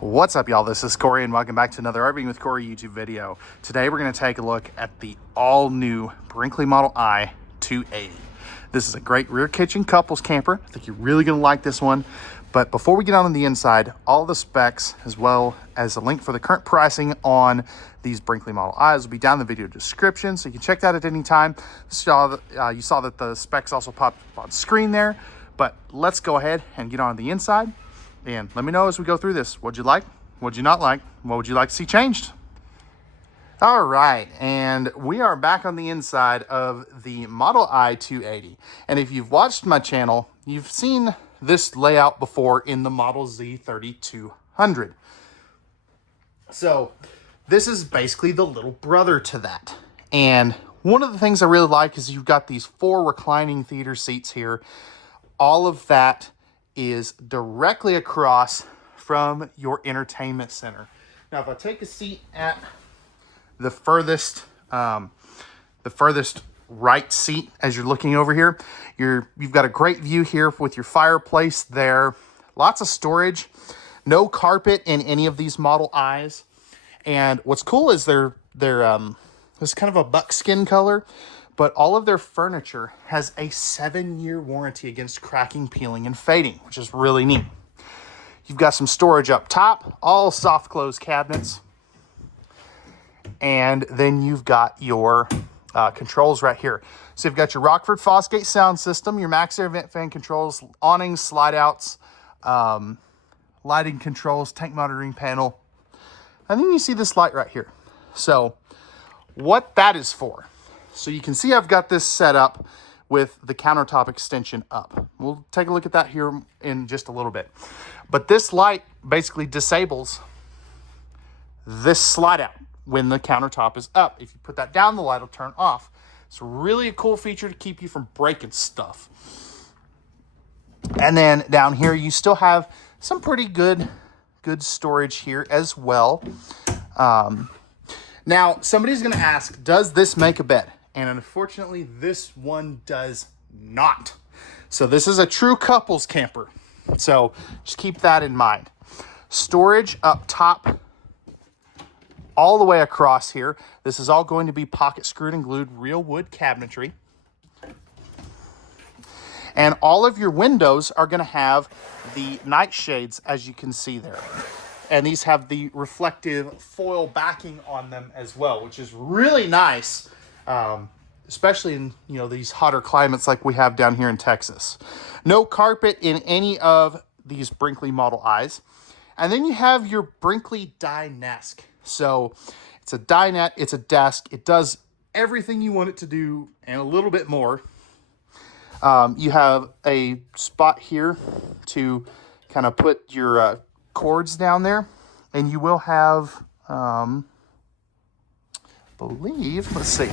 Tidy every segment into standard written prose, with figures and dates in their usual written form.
What's up, y'all? This is Cory, and welcome back to another RVing with Cory YouTube video. Today, we're going to take a look at the all-new Brinkley Model I 280. This is a great rear kitchen couples camper. I think you're really going to like this one. But before we get on the inside, all the specs, as well as a link for the current pricing on these Brinkley Model I's will be down in the video description, so you can check that at any time. You saw that the specs also popped up on screen there. But let's go ahead and get on the inside. And let me know as we go through this. What'd you like? What'd you not like? What would you like to see changed? All right, and we are back on the inside of the Model I 280. And if you've watched my channel, you've seen this layout before in the Model Z 3200. So this is basically the little brother to that. And one of the things I really like is you've got these 4 reclining theater seats here. All of that is directly across from your entertainment center. Now, if I take a seat at the furthest right seat as you're looking over here, you've got a great view here with your fireplace there. Lots of storage. No carpet in any of these Model I's. And what's cool is they're this kind of a buckskin color. But all of their furniture has a 7-year warranty against cracking, peeling, and fading, which is really neat. You've got some storage up top, all soft close cabinets. And then you've got your controls right here. So you've got your Rockford Fosgate sound system, your MaxxAir vent fan controls, awnings, slide outs, lighting controls, tank monitoring panel. And then you see this light right here. So what that is for. So you can see I've got this set up with the countertop extension up. We'll take a look at that here in just a little bit. But this light basically disables this slide out when the countertop is up. If you put that down, the light will turn off. It's really a cool feature to keep you from breaking stuff. And then down here, you still have some pretty good storage here as well. Now, somebody's going to ask, does this make a bed? And unfortunately, this one does not. So this is a true couples camper. So just keep that in mind. Storage up top, all the way across here. This is all going to be pocket screwed and glued real wood cabinetry. And all of your windows are going to have the night shades, as you can see there. And these have the reflective foil backing on them as well, which is really nice, especially in these hotter climates like we have down here in Texas. No carpet in any of these Brinkley Model I's. And then you have your Brinkley dinette. So it's a dinette, it's a desk. It does everything you want it to do and a little bit more. You have a spot here to kind of put your cords down there, and you will have let's see,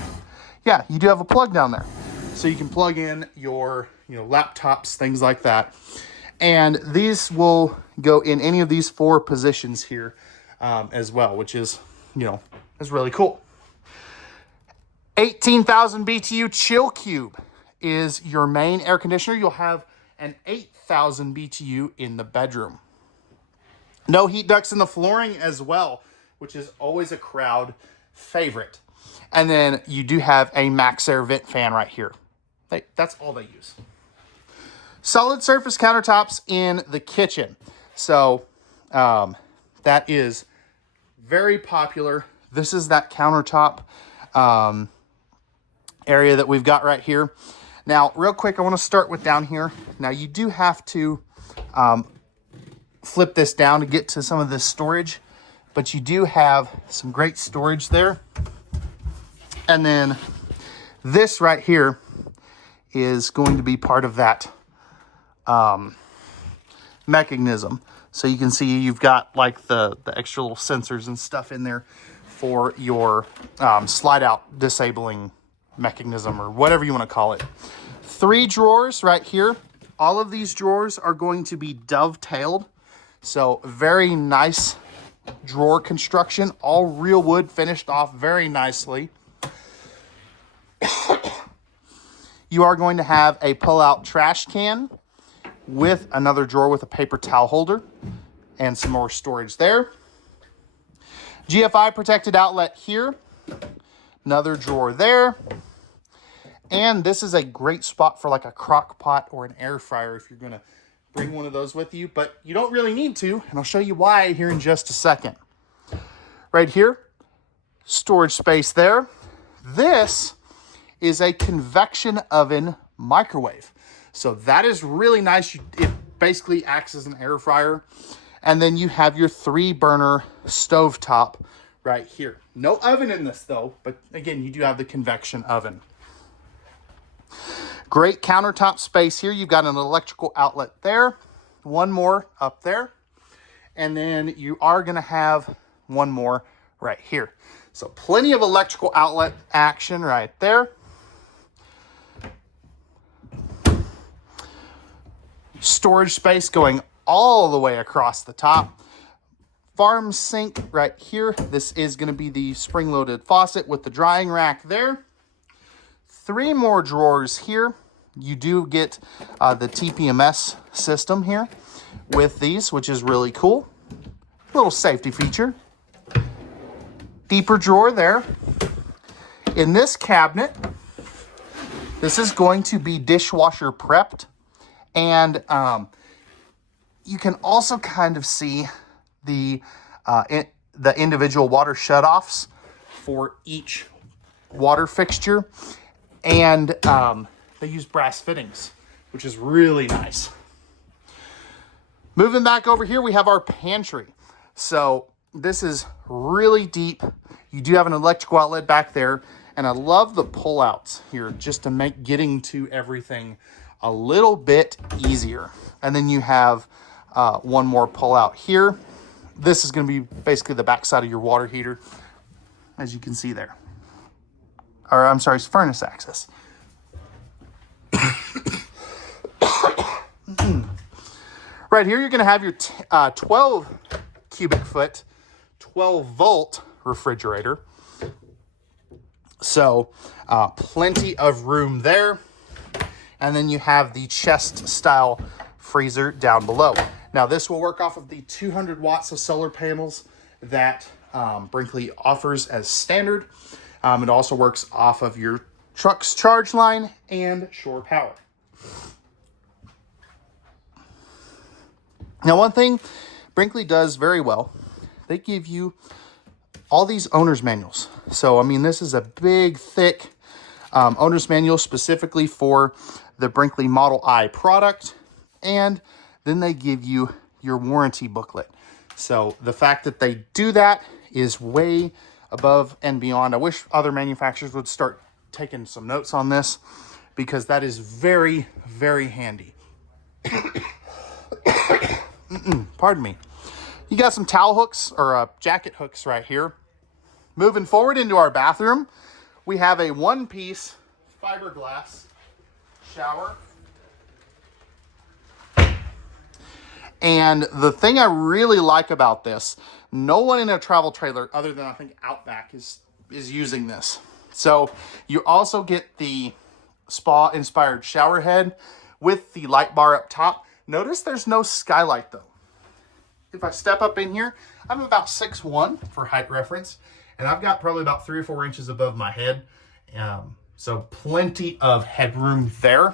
yeah, you do have a plug down there, so you can plug in your laptops, things like that. And these will go in any of these 4 positions here as well, which is is really cool. 18,000 BTU chill cube is your main air conditioner. You'll have an 8,000 BTU in the bedroom. No heat ducts in the flooring as well, which is always a crowd favorite. And then you do have a MaxxAir vent fan right here. That's all they use. Solid surface countertops in the kitchen. So that is very popular. This is that countertop area that we've got right here. Now, real quick, I want to start with down here. Now, you do have to flip this down to get to some of this storage, but you do have some great storage there. And then this right here is going to be part of that mechanism. So you can see you've got like the extra little sensors and stuff in there for your slide out disabling mechanism, or whatever you want to call it. 3 drawers right here. All of these drawers are going to be dovetailed. So very nice drawer construction, all real wood, finished off very nicely. You are going to have a pull-out trash can with another drawer with a paper towel holder. and some more storage there. GFI protected outlet here. Another drawer there. And this is a great spot for like a crock pot or an air fryer if you're going to bring one of those with you, but you don't really need to, and I'll show you why here in just a second. Right here, storage space there. This is a convection oven microwave. So that is really nice. It basically acts as an air fryer. And then you have your 3-burner stovetop right here. No oven in this though, but again, you do have the convection oven. Great countertop space here. You've got an electrical outlet there, one more up there, and then you are going to have one more right here. So plenty of electrical outlet action right there. Storage space going all the way across the top. Farm sink right here. This is going to be the spring-loaded faucet with the drying rack there. 3 more drawers here. You do get the TPMS system here with these, which is really cool. Little safety feature. Deeper drawer there. In this cabinet, this is going to be dishwasher prepped. And you can also kind of see the individual water shutoffs for each water fixture. And they use brass fittings, which is really nice. Moving back over here, we have our pantry. So this is really deep. You do have an electrical outlet back there. And I love the pullouts here just to make getting to everything a little bit easier. And then you have one more pullout here. This is going to be basically the backside of your water heater, as you can see there. Or I'm sorry, it's furnace access. Right here, you're going to have your 12 cubic foot, 12 volt refrigerator. So plenty of room there. And then you have the chest style freezer down below. Now this will work off of the 200 watts of solar panels that Brinkley offers as standard. It also works off of your truck's charge line and shore power. Now one thing Brinkley does very well, they give you all these owner's manuals. So, I mean, this is a big, thick owner's manual specifically for the Brinkley Model I product. And then they give you your warranty booklet. So the fact that they do that is way above and beyond. I wish other manufacturers would start taking some notes on this because that is very, very handy. Pardon me. You got some towel hooks or jacket hooks right here. Moving forward into our bathroom, we have a one-piece fiberglass shower. And the thing I really like about this, no one in a travel trailer other than I think Outback is using this. So you also get the spa-inspired shower head with the light bar up top. Notice there's no skylight though. If I step up in here, I'm about 6'1" for height reference, and I've got probably about 3 or 4 inches above my head. So plenty of headroom there.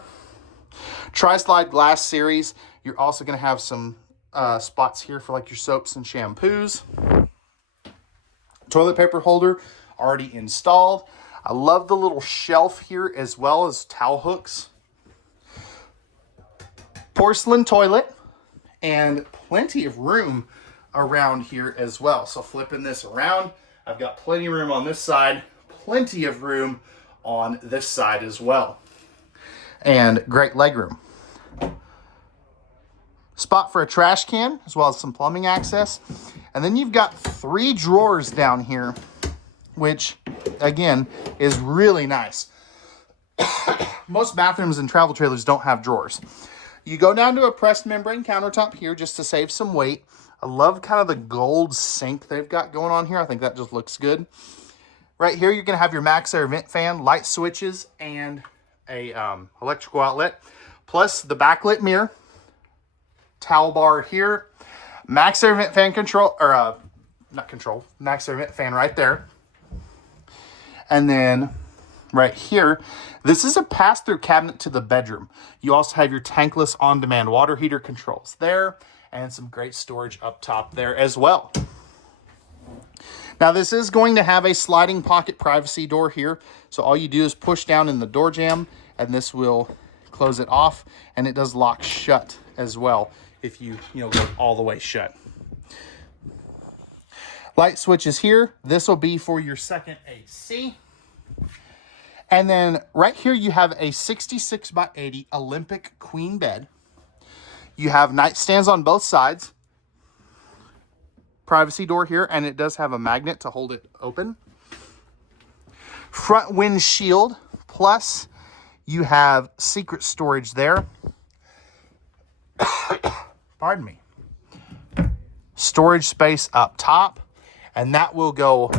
Tri-slide glass series. You're also going to have some spots here for like your soaps and shampoos. Toilet paper holder already installed. I love the little shelf here as well as towel hooks. Porcelain toilet and plenty of room around here as well. So flipping this around, I've got plenty of room on this side, plenty of room on this side as well. And great legroom. Spot for a trash can, as well as some plumbing access. And then you've got 3 drawers down here, which, again, is really nice. Most bathrooms and travel trailers don't have drawers. You go down to a pressed membrane countertop here just to save some weight. I love kind of the gold sink they've got going on here. I think that just looks good. Right here, you're going to have your max air vent fan, light switches, and a electrical outlet, plus the backlit mirror. Towel bar here, Max air vent fan control, or not control, max air vent fan right there. And then right here, this is a pass-through cabinet to the bedroom. You also have your tankless on-demand water heater controls there, and some great storage up top there as well. Now this is going to have a sliding pocket privacy door here. So all you do is push down in the door jamb, and this will close it off, and it does lock shut as well if you go all the way shut. Light switches here. This will be for your second AC. And then right here you have a 66 by 80 Olympic queen bed. You have nightstands on both sides. Privacy door here, and it does have a magnet to hold it open. Front windshield, plus you have secret storage there. Pardon me. Storage space up top, and that will go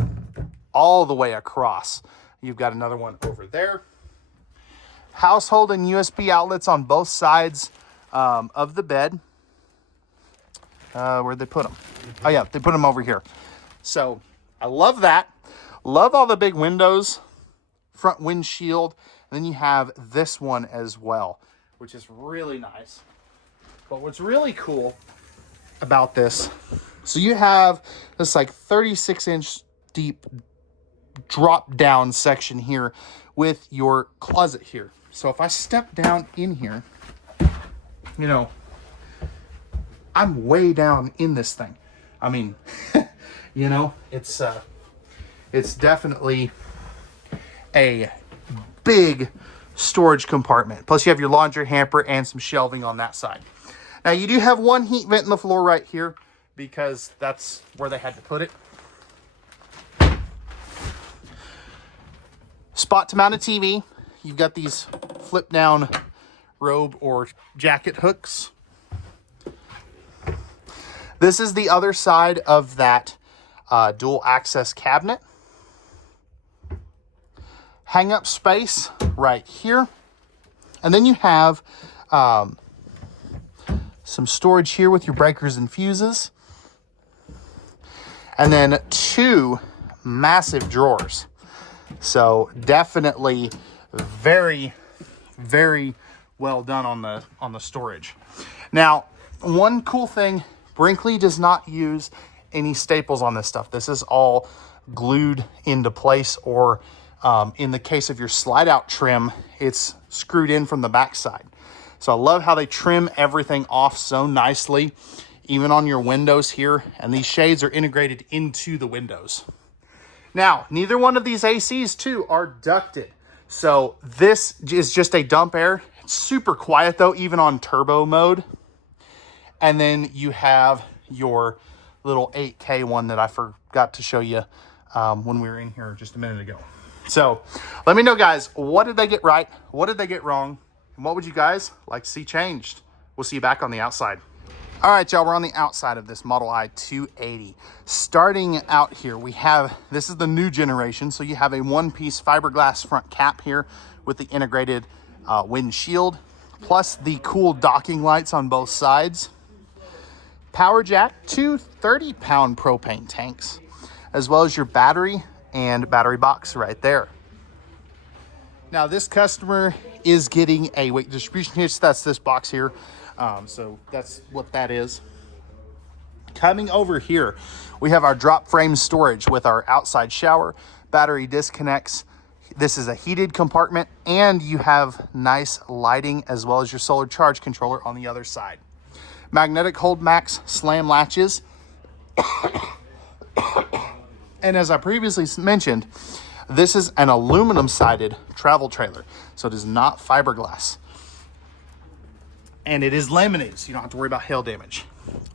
all the way across. You've got another one over there. Household and USB outlets on both sides of the bed. Where'd they put them? Oh yeah, they put them over here. So I love that. Love all the big windows, front windshield. And then you have this one as well, which is really nice. But what's really cool about this, so you have this like 36-inch deep drop down section here with your closet here. So if I step down in here, I'm way down in this thing. I mean, it's definitely a big storage compartment. Plus you have your laundry hamper and some shelving on that side. Now you do have one heat vent in the floor right here because that's where they had to put it. Spot to mount a TV. You've got these flip down robe or jacket hooks. This is the other side of that dual access cabinet. Hang up space right here. And then you have some storage here with your breakers and fuses. And then two massive drawers. So definitely very, very well done on the storage. Now, one cool thing, Brinkley does not use any staples on this stuff. This is all glued into place, or in the case of your slide out trim, it's screwed in from the back side. So I love how they trim everything off so nicely, even on your windows here. And these shades are integrated into the windows. Now, neither one of these ACs too are ducted. So this is just a dump air. It's super quiet though, even on turbo mode. And then you have your little 8K one that I forgot to show you when we were in here just a minute ago. So let me know, guys, what did they get right? What did they get wrong? And what would you guys like to see changed? We'll see you back on the outside. All right, y'all, we're on the outside of this Model I 280. Starting out here, we have, this is the new generation. So you have a one-piece fiberglass front cap here with the integrated windshield, plus the cool docking lights on both sides. Power jack, two 30-pound propane tanks, as well as your battery and battery box right there. Now this customer is getting a weight distribution hitch. That's this box here. So that's what that is. Coming over here, we have our drop frame storage with our outside shower, battery disconnects. This is a heated compartment, and you have nice lighting as well as your solar charge controller on the other side. Magnetic hold max slam latches. And as I previously mentioned, this is an aluminum sided travel trailer. So it is not fiberglass. And it is laminated, so you don't have to worry about hail damage.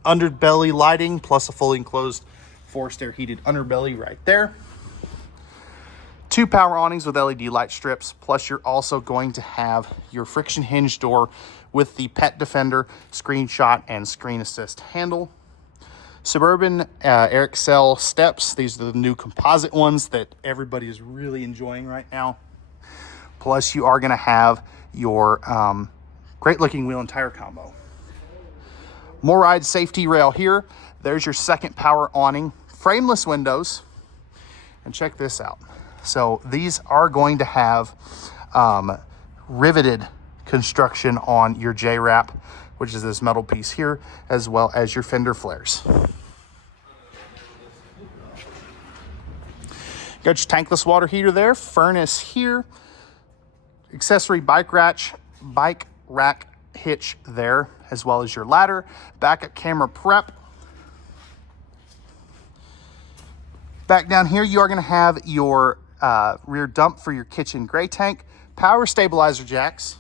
Underbelly lighting, plus a fully enclosed forced air heated underbelly right there. Two power awnings with LED light strips, plus you're also going to have your friction hinge door with the Pet Defender screenshot and screen assist handle. Suburban Air Excel steps. These are the new composite ones that everybody is really enjoying right now. Plus you are going to have your great looking wheel and tire combo. Moride safety rail here. There's your second power awning. Frameless windows. And check this out. So these are going to have riveted construction on your J-wrap, which is this metal piece here, as well as your fender flares. Got your tankless water heater there, furnace here, accessory bike rack hitch there, as well as your ladder, backup camera prep. Back down here, you are going to have your rear dump for your kitchen gray tank, power stabilizer jacks,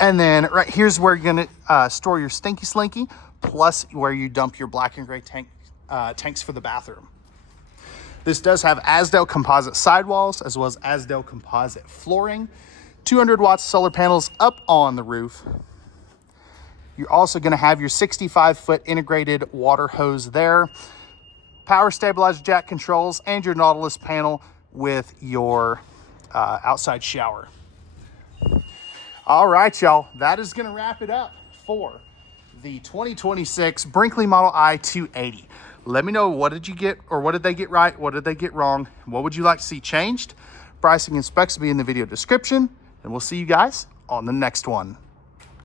and then right here's where you're going to store your stinky slinky, plus where you dump your black and gray tanks for the bathroom. This does have Azdel composite sidewalls as well as Azdel composite flooring, 200 watts solar panels up on the roof. You're also going to have your 65-foot integrated water hose there, power stabilizer jack controls, and your Nautilus panel with your outside shower. All right, y'all, that is going to wrap it up for the 2026 Brinkley Model I 280. Let me know, what did you get, or what did they get right? What did they get wrong? What would you like to see changed? Pricing and specs will be in the video description, and we'll see you guys on the next one.